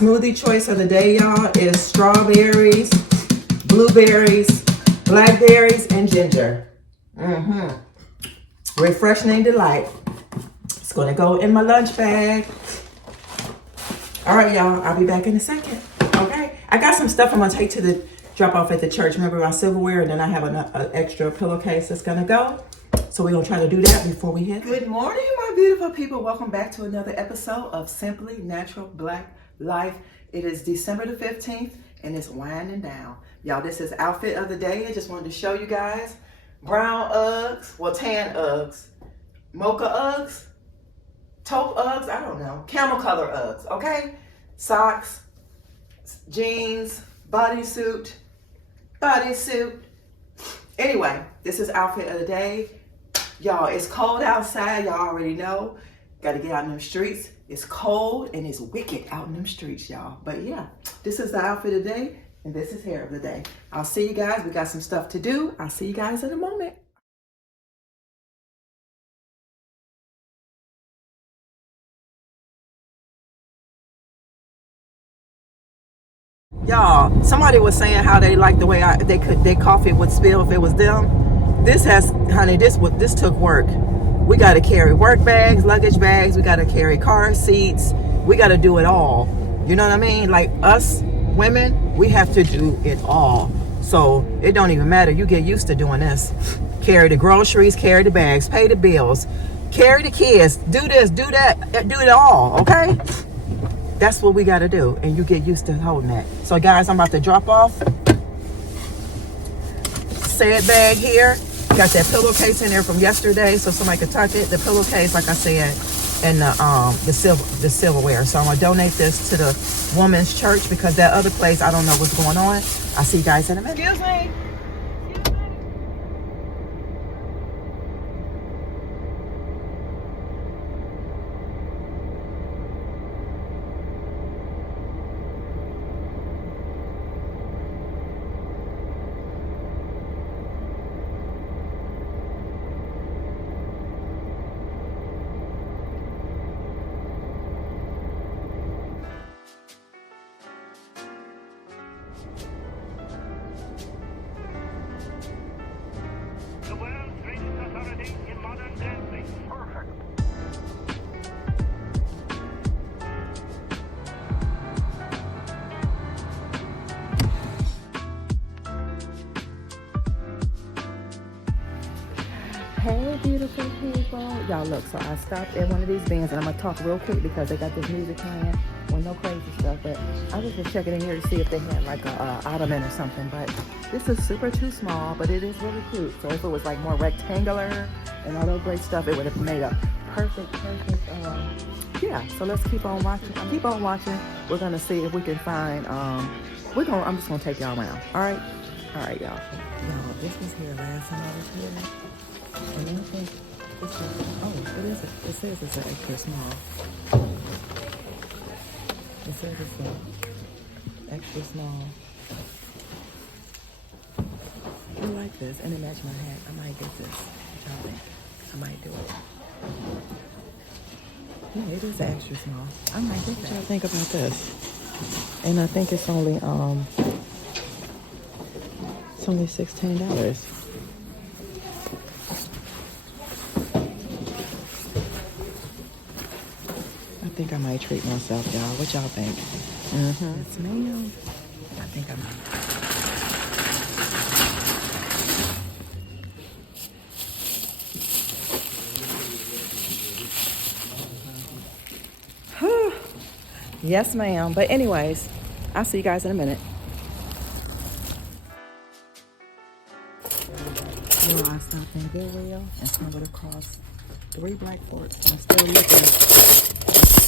smoothie choice of the day, y'all, is strawberries, blueberries, blackberries, and ginger. Refreshing delight. It's gonna go in my lunch bag. All right, y'all, I'll be back in a second. Okay, I got some stuff I'm gonna take to the drop off at the church. Remember my silverware, and then I have an extra pillowcase that's gonna go. So we're gonna try to do that before we hit. Good morning, my beautiful people. Welcome back to another episode of Simply Natural Black Life. It is December the 15th, and it's winding down. Y'all, this is outfit of the day. I just wanted to show you guys. Brown Uggs, well, tan Uggs, mocha Uggs, taupe Uggs, I don't know, camel color Uggs, okay? Socks, jeans, bodysuit. Anyway, this is outfit of the day. Y'all, it's cold outside, y'all already know. Got to get out in them streets. It's cold and it's wicked out in them streets, y'all. But yeah, this is the outfit of the day, and this is hair of the day. I'll see you guys. We got some stuff to do. I'll see you guys in a moment. Y'all, somebody was saying how they like the way their coffee would spill if it was them. This took work. We got to carry work bags, luggage bags. We got to carry car seats. We got to do it all. You know what I mean? Like us women, we have to do it all. So it don't even matter. You get used to doing this. Carry the groceries, carry the bags, pay the bills, carry the kids, do this, do that, do it all, okay? That's what we got to do, and you get used to holding that. So guys, I'm about to drop off. Sad bag here. Got that pillowcase in there from yesterday, so somebody could tuck it. The pillowcase, like I said, and the silverware. So I'm gonna donate this to the woman's church because that other place, I don't know what's going on. I'll see you guys in a minute. Excuse me. The world's greatest authority in modern dancing. Perfect. Hey, beautiful people. Y'all, look, so I stopped at one of these bands, and I'm going to talk real quick because they got this music playing. Well, no crazy stuff, but I was just checking in here to see if they had like a ottoman or something, but this is super too small, but it is really cute. So if it was like more rectangular and all that great stuff, it would have made a perfect, yeah. So let's keep on watching. We're going to see if we can find, I'm just going to take y'all around. All right, y'all. Y'all, this was here last time I was here. And I think this is, it says it's an extra small. It says it's an extra small. I like this, and it matches my hat. I might get this. I think I might do it. Yeah, it is extra small. I might get that. What y'all think about this? And I think it's only $16. I think I might treat myself, y'all. What y'all think? Yes, ma'am. I think I might. Yes, ma'am. But anyways, I'll see you guys in a minute. You know, I stopped in Goodwill and stumbled across 3 Black Forks. I'm still looking.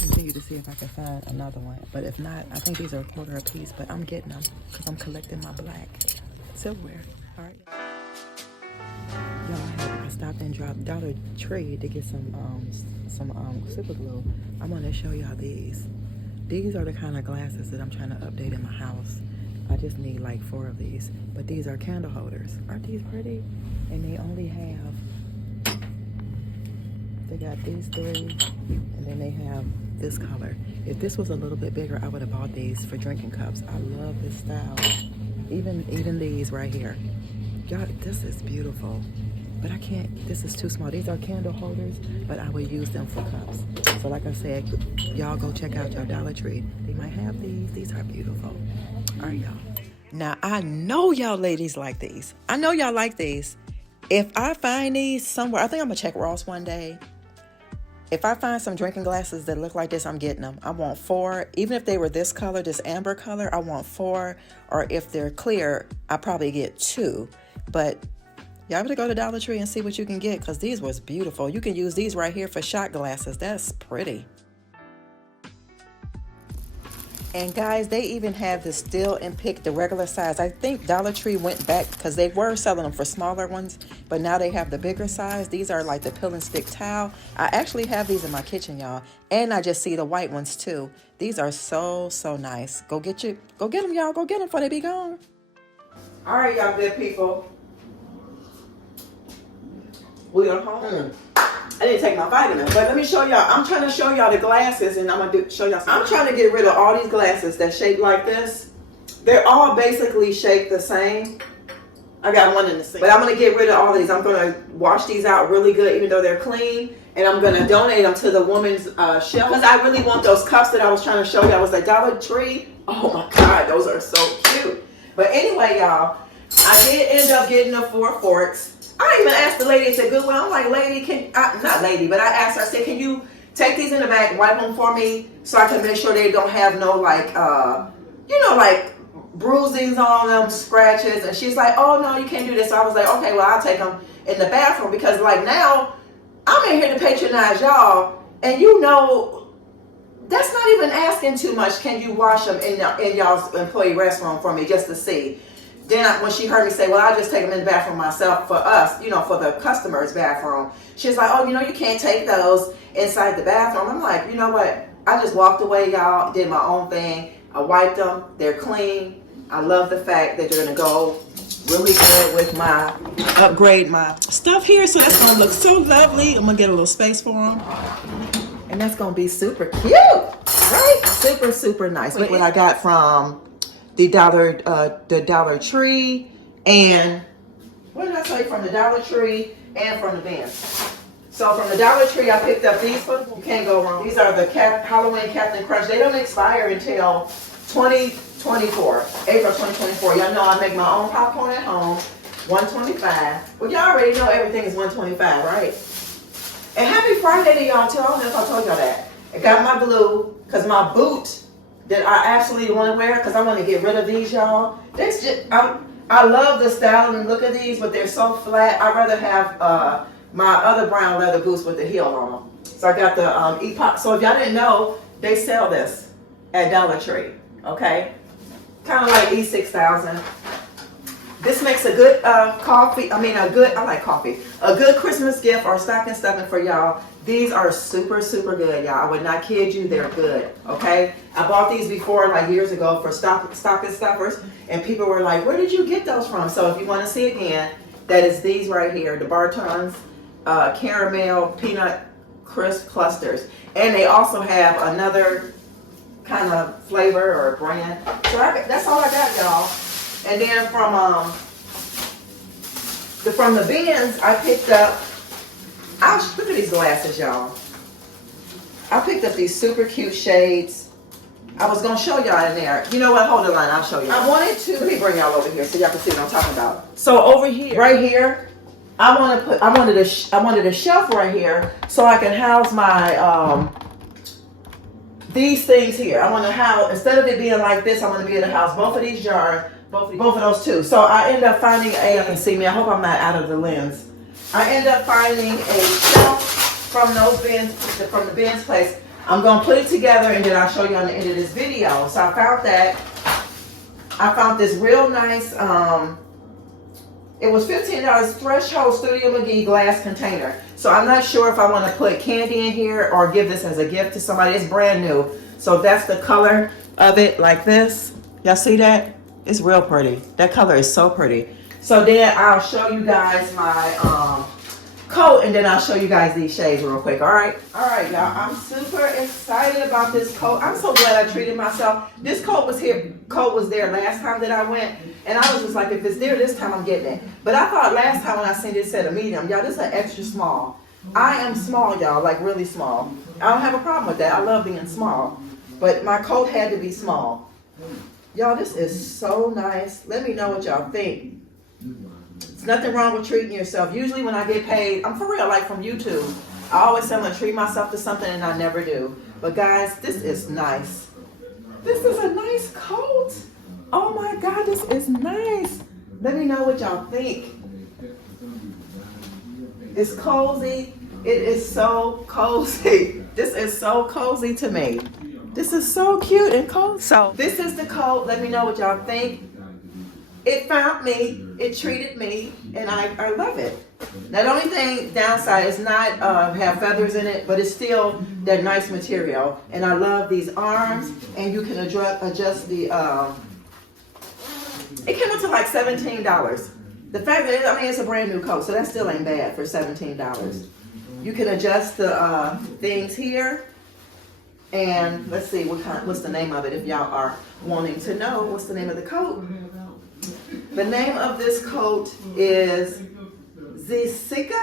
Continue to see if I can find another one, but if not, I think these are $1/4 a piece, but I'm getting them because I'm collecting my black silverware. All right, y'all, I stopped and dropped Dollar Tree to get some super glue. I want to show y'all these. These are the kind of glasses that I'm trying to update in my house. I just need like 4 of these, but these are candle holders. Aren't these pretty? And they only have, they got these 3, and then they have this color. If this was a little bit bigger, I would have bought these for drinking cups. I love this style. Even these right here. Y'all, this is beautiful. But I can't, this is too small. These are candle holders, but I would use them for cups. So like I said, y'all go check out your Dollar Tree. They might have these. These are beautiful. All right, y'all. Now, I know y'all ladies like these. I know y'all like these. If I find these somewhere, I think I'm going to check Ross one day. If I find some drinking glasses that look like this, I'm getting them. I want 4. Even if they were this color, this amber color, I want 4. Or if they're clear, I probably get 2. But y'all better go to Dollar Tree and see what you can get, because these was beautiful. You can use these right here for shot glasses. That's pretty. And guys, they even have the Still and Pick, the regular size. I think Dollar Tree went back because they were selling them for smaller ones, but now they have the bigger size. These are like the Pill and Stick towel. I actually have these in my kitchen, y'all. And I just see the white ones too. These are so nice. Go get them, y'all. Go get them before they be gone. All right, y'all good people. We are home. I didn't take my vitamin, but let me show y'all. I'm trying to show y'all the glasses, and I'm gonna show y'all something. I'm trying to get rid of all these glasses that shape like this. They're all basically shaped the same. I got one in the sink, but I'm gonna get rid of all these. I'm gonna wash these out really good, even though they're clean, and I'm gonna donate them to the woman's shelf, because I really want those cups that I was trying to show y'all. Was at Dollar Tree. Oh my God, those are so cute. But anyway, y'all, I did end up getting the 4 forks. I even asked the lady at the Goodwill. I'm like, lady, not lady, but I asked her, I said, can you take these in the back, wipe them for me so I can make sure they don't have no like, like bruisings on them, scratches. And she's like, oh no, you can't do this. So I was like, okay, well, I'll take them in the bathroom, because like now I'm in here to patronize y'all, and that's not even asking too much. Can you wash them in y'all's employee restroom for me just to see? Then when she heard me say, well, I'll just take them in the bathroom myself for us, for the customer's bathroom. She's like, oh, you can't take those inside the bathroom. I'm like, you know what? I just walked away, y'all, did my own thing. I wiped them. They're clean. I love the fact that they're going to go really good with upgrade my stuff here. So that's going to look so lovely. I'm going to get a little space for them. And that's going to be super cute, right? Super nice. Look what I got from the Dollar Tree, and what did I say? From the Dollar Tree and from the Ben's. So from the Dollar Tree, I picked up these. You can't go wrong. These are the Halloween Captain Crunch. They don't expire until 2024, April 2024. Y'all know I make my own popcorn at home. $125. Well, y'all already know everything is $125, right? And happy Friday to y'all too. I don't know if I told y'all that. I got my glue, because my boot that I absolutely want to wear, because I want to get rid of these, y'all. I love the style and look of these, but they're so flat. I'd rather have my other brown leather boots with the heel on them. So I got the MewPot. So if y'all didn't know, they sell this at Dollar Tree. Okay, kind of like E6000. This makes a good coffee. I like coffee. A good Christmas gift or stocking stuffing for y'all. These are super good, y'all. I would not kid you, they're good, okay? I bought these before, like years ago, for stocking stuffers, and people were like, where did you get those from? So if you want to see again, that is these right here, the Bartons Caramel Peanut Crisp Clusters. And they also have another kind of flavor or brand. So that's all I got, y'all. And then from the bins, I picked up, look at these glasses, y'all. I picked up these super cute shades. I was going to show y'all in there. You know what? Hold the line. I'll show you. Let me bring y'all over here so y'all can see what I'm talking about. So over here, right here, I wanted a shelf right here so I can house my, these things here. I want to house, instead of it being like this, I want to be able to house both of these jars, both of those too. So I end up finding you can see me. I hope I'm not out of the lens. I end up finding a shelf from the Ben's place. I'm going to put it together, and then I'll show you on the end of this video. So I found that. I found this real nice, it was $15 Threshold Studio McGee glass container. So I'm not sure if I want to put candy in here or give this as a gift to somebody. It's brand new. So that's the color of it, like this. Y'all see that? It's real pretty. That color is so pretty. So then I'll show you guys my coat, and then I'll show you guys these shades real quick. All right, y'all. I'm super excited about this coat. I'm so glad I treated myself. This coat was here. Coat was there last time that I went, and I was just like, if it's there this time, I'm getting it. But I thought last time when I seen this said a medium, y'all, this is an extra small. I am small, y'all, like really small. I don't have a problem with that. I love being small, but my coat had to be small. Y'all, this is so nice. Let me know what y'all think. There's nothing wrong with treating yourself. Usually when I get paid, I'm for real, like from YouTube, I always say I'm gonna treat myself to something, and I never do. But guys, this is nice. This is a nice coat. Oh my God, this is nice. Let me know what y'all think. It's cozy. It is so cozy. This is so cozy to me. This is so cute and cozy. So this is the coat. Let me know what y'all think. It found me, it treated me, and I love it. Now the only thing downside is not have feathers in it, but it's still that nice material. And I love these arms, and you can adjust the, it came up to like $17. The fact that, I mean, it's a brand new coat, so that still ain't bad for $17. You can adjust the things here. And let's see, what's the name of it if y'all are wanting to know what's the name of the coat. The name of this coat is Zika.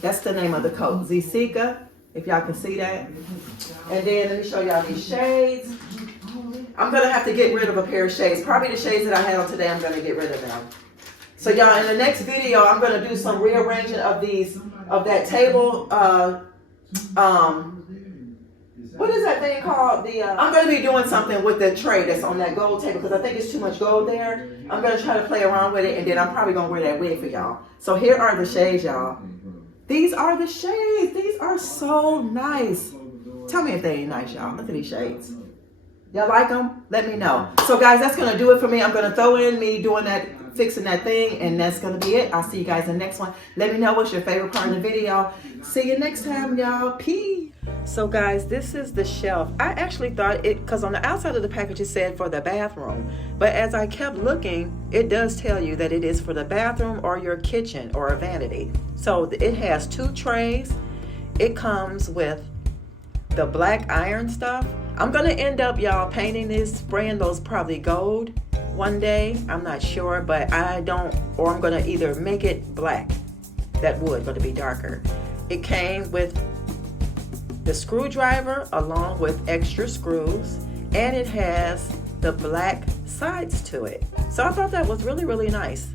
That's the name of the coat, Zika, if y'all can see that. And then let me show y'all these shades. I'm gonna have to get rid of a pair of shades. Probably the shades that I had on today, I'm gonna get rid of them. So y'all, in the next video, I'm gonna do some rearranging of that table, what is that thing called? I'm going to be doing something with the tray that's on that gold table because I think it's too much gold there. I'm going to try to play around with it, and then I'm probably going to wear that wig for y'all. So here are the shades, y'all. These are the shades. These are so nice. Tell me if they ain't nice, y'all. Look at these shades. Y'all like them? Let me know. So guys, that's going to do it for me. I'm going to throw in me doing that, fixing that thing, and that's going to be it. I'll see you guys in the next one. Let me know what's your favorite part of the video. See you next time, y'all. Peace. So guys, this is the shelf. I actually thought it, because on the outside of the package it said for the bathroom, but as I kept looking, it does tell you that it is for the bathroom or your kitchen or a vanity. So it has 2 trays. It comes with the black iron stuff. I'm gonna end up, y'all, painting this, spraying those probably gold one day. I'm not sure, but I don't, or I'm gonna either make it black. That wood gonna be darker. It came with the screwdriver along with extra screws, and it has the black sides to it. So I thought that was really, really nice.